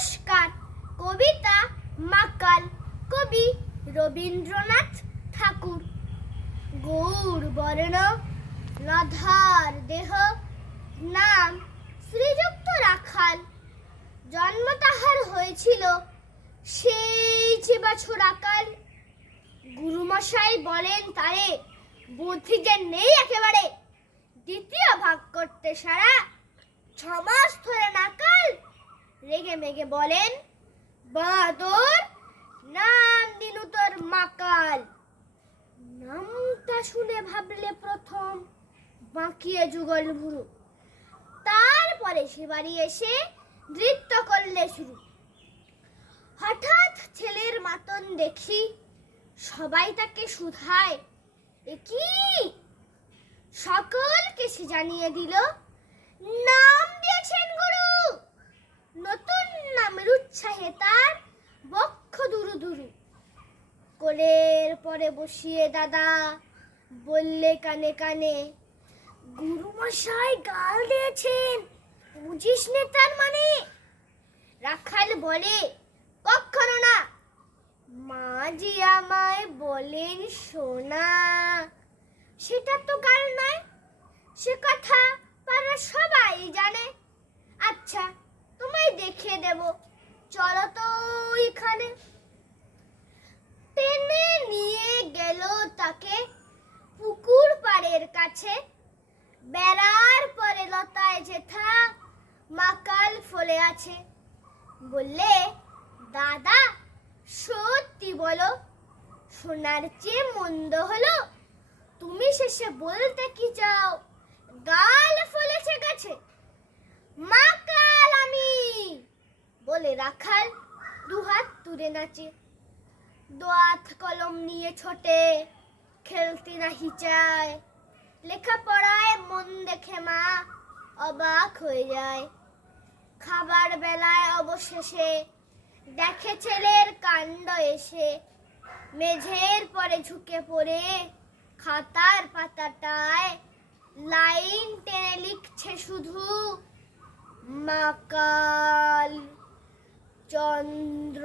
নমস্কার। কবিতা মাকাল, কবি রবীন্দ্রনাথ ঠাকুর। গৌর বর্ণ রাধার দেহ, নাম শ্রীযুক্ত রাখাল। জন্ম তাহার হয়েছিল সেই যে বছর আকাল। গুরুমশাই বলেন তারে বুদ্ধি যে নেই একেবারে, দ্বিতীয় ভাগ করতে সারা 6 মাস ধরে নাকাল। রেগে মেগে বলেন, বাদর নাম দিনু তোর মাকাল। নামটা শুনে ভাবলে প্রথম বাঁকিয়ে যুগল ভুরু, তারপরে সে বাড়ি এসে নৃত্য করলে শুরু। হঠাৎ ছেলের মাতন দেখি সবাই তাকে শুধায়, এ কি? সকলকে সে জানিয়ে দিল, নাম দিয়েছেন গুরু। নতুন নামের উৎসাহে তার বক্ষ দুরু দুরু। কোলের পরে বসিয়ে দাদা বললে কানে কানে, গুরুমশাই গাল দিয়েছেন, বুঝিস নে তার মানে? রাখাল বলে, কখনো না, মাঝি আমায় বলেন শোনা। সেটা তো গাল নয়, সে কথা পাড়া সবাই জানে। আচ্ছা তোমায় দেখিয়ে দেব, চলো তো ওইখানে। টেনে নিয়ে গেল তাকে পুকুর পাড়ের কাছে। বেড়ার পরে লতায় যেথা মাকাল ফলে আছে। বললে, দাদা সত্যি বলো, সোনার চেয়ে মন্দ হলো? তুমি শেষে বলতে কি চাও, গাল ফলেছে গাছে? মাকাল আমি বলে রাখাল দুহাত তুলে নাচে। দোয়াত কলম নিয়ে ছোটে, খেলতে নাহি চায়। লেখাপড়ায় মন দেখে মা অবাক হয়ে যায়। খাবার বেলায় অবশেষে দেখে ছেলের কাণ্ড এসে। মেঝের পরে ঝুঁকে পড়ে খাতার পাতাটায় লাইন টেনে লিখছে শুধু, মাকাল চন্দ্র।